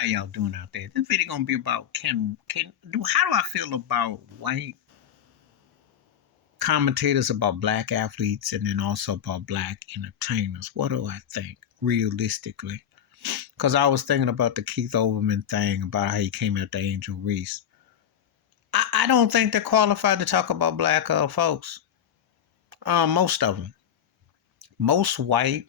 how y'all doing out there? This video gonna be about how do I feel about white commentators about black athletes and then also about black entertainers. What do I think realistically? Because I was thinking about the Keith Olbermann thing about how he came at the Angel Reese. I don't think they're qualified to talk about black folks. Most of them, most white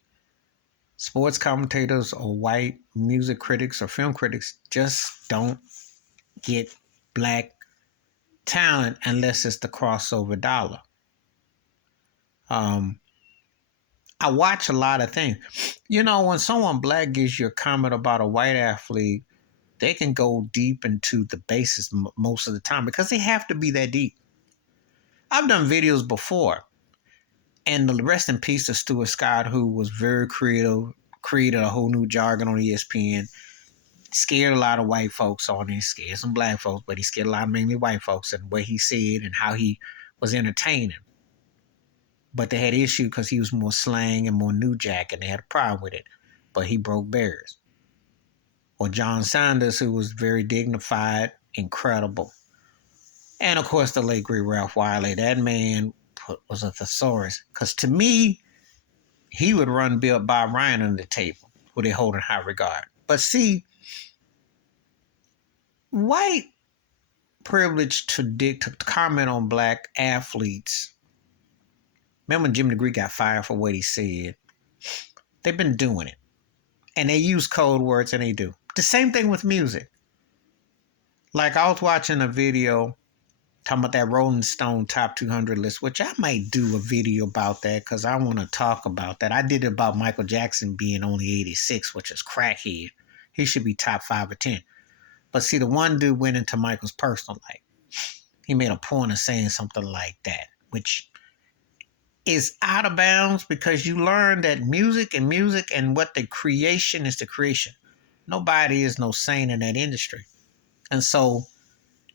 sports commentators or white music critics or film critics just don't get black talent unless it's the crossover dollar. I watch a lot of things. You know, when someone black gives you a comment about a white athlete, they can go deep into the basis most of the time because they have to be that deep. I've done videos before, and the rest in peace to Stuart Scott, who was very creative, created a whole new jargon on ESPN, scared a lot of white folks on it, scared some black folks, but he scared a lot of mainly white folks and what he said and how he was entertaining. But they had issue because he was more slang and more new jack, and they had a problem with it. But he broke barriers. Or John Sanders, who was very dignified, incredible. And of course, the late great Ralph Wiley. That man was a thesaurus. Because to me, he would run Bob Ryan under the table, who they hold in high regard. But see, white privilege to comment on black athletes. Remember when Jimmy the Greek got fired for what he said? They've been doing it. And they use code words, and they do. The same thing with music. Like I was watching a video talking about that Rolling Stone Top 200 list, which I might do a video about that because I want to talk about that. I did it about Michael Jackson being only 86, which is crackhead. He should be top 5 or 10. But see, the one dude went into Michael's personal life. He made a point of saying something like that, which is out of bounds because you learn that music and what the creation is the creation. Nobody is no saint in that industry. And so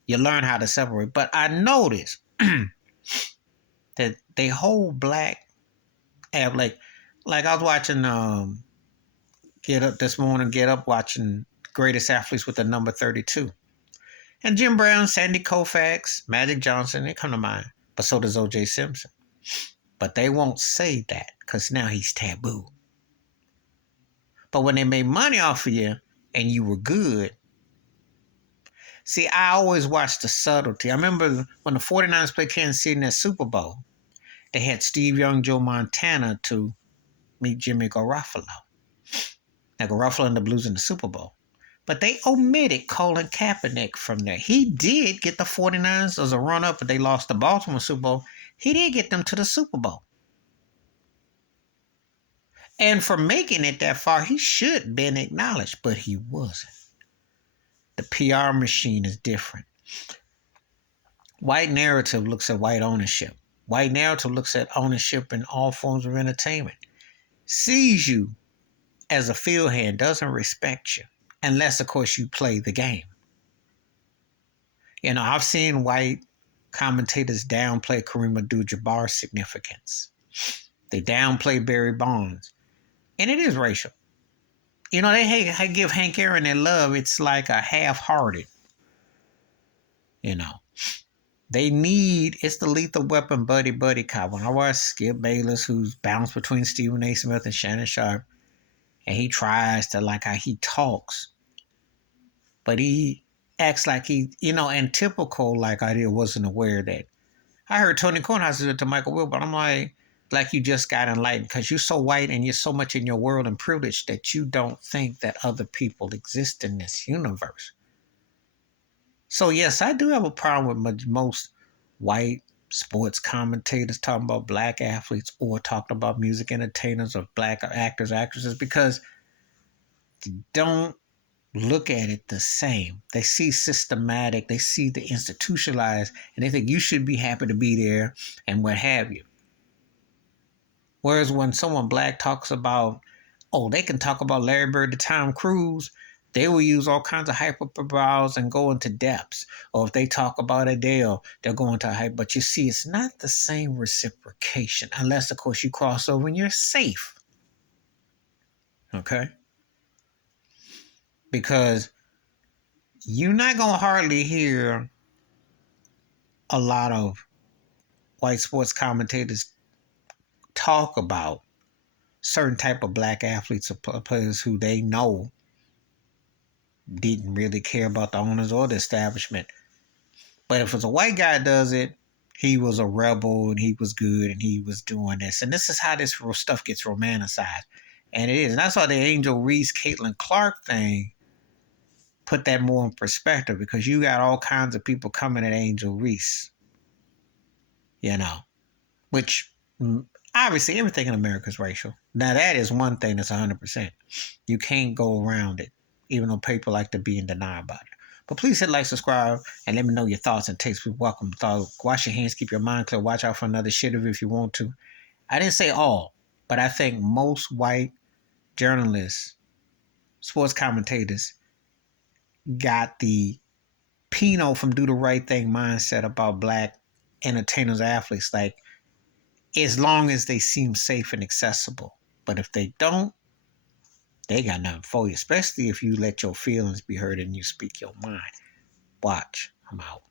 you learn how to separate. But I noticed that they hold black like I was watching Get Up this morning, Get Up watching Greatest Athletes with the number 32. And Jim Brown, Sandy Koufax, Magic Johnson, they come to mind. But so does O.J. Simpson. But they won't say that because now he's taboo. But when they made money off of you and you were good, see, I always watch the subtlety. I remember when the 49ers played Kansas City in that Super Bowl, they had Steve Young, Joe Montana to meet Jimmy Garoppolo. Now, Garoppolo and the Blues in the Super Bowl. But they omitted Colin Kaepernick from there. He did get the 49ers as a run-up, but they lost the Baltimore Super Bowl. He did get them to the Super Bowl. And for making it that far, he should have been acknowledged, but he wasn't. The PR machine is different. White narrative looks at white ownership. White narrative looks at ownership in all forms of entertainment. Sees you as a field hand, doesn't respect you. Unless, of course, you play the game. You know, I've seen white commentators downplay Kareem Abdul-Jabbar's significance. They downplay Barry Bonds. And it is racial. You know, they give Hank Aaron their love. It's like a half-hearted. You know. It's the lethal weapon buddy cop. When I watch Skip Bayless, who's bounced between Stephen A. Smith and Shannon Sharpe, and he tries to like how he talks, but he acts like he, and typical like I wasn't aware that. I heard Tony Kornheiser do it to Michael Will, but I'm like you just got enlightened because you're so white and you're so much in your world and privileged that you don't think that other people exist in this universe. So yes, I do have a problem with most white sports commentators talking about black athletes or talking about music entertainers or black actors, actresses, because they don't look at it the same. They see systematic, they see the institutionalized, and they think you should be happy to be there and what have you. Whereas when someone black talks about, they can talk about Larry Bird to Tom Cruise, they will use all kinds of hyperboles and go into depths. Or if they talk about Adele, they'll go into hype. But you see, it's not the same reciprocation, unless, of course, you cross over and you're safe. Okay? Because you're not going to hardly hear a lot of white sports commentators talk about certain type of black athletes or players who they know didn't really care about the owners or the establishment. But if it's a white guy does it, he was a rebel and he was good and he was doing this. And this is how this stuff gets romanticized. And it is. And that's why the Angel Reese, Caitlin Clark thing put that more in perspective, because you got all kinds of people coming at Angel Reese, which obviously everything in America is racial. Now, that is one thing that's 100%. You can't go around it, even though people like to be in denial about it. But please hit like, subscribe, and let me know your thoughts and takes. We welcome thoughts. Wash your hands, keep your mind clear. Watch out for another shit if you want to. I didn't say all, but I think most white journalists, sports commentators, got the Pino from Do the Right Thing mindset about black entertainers, athletes. Like, as long as they seem safe and accessible. But if they don't, they got nothing for you, especially if you let your feelings be heard and you speak your mind. Watch. I'm out.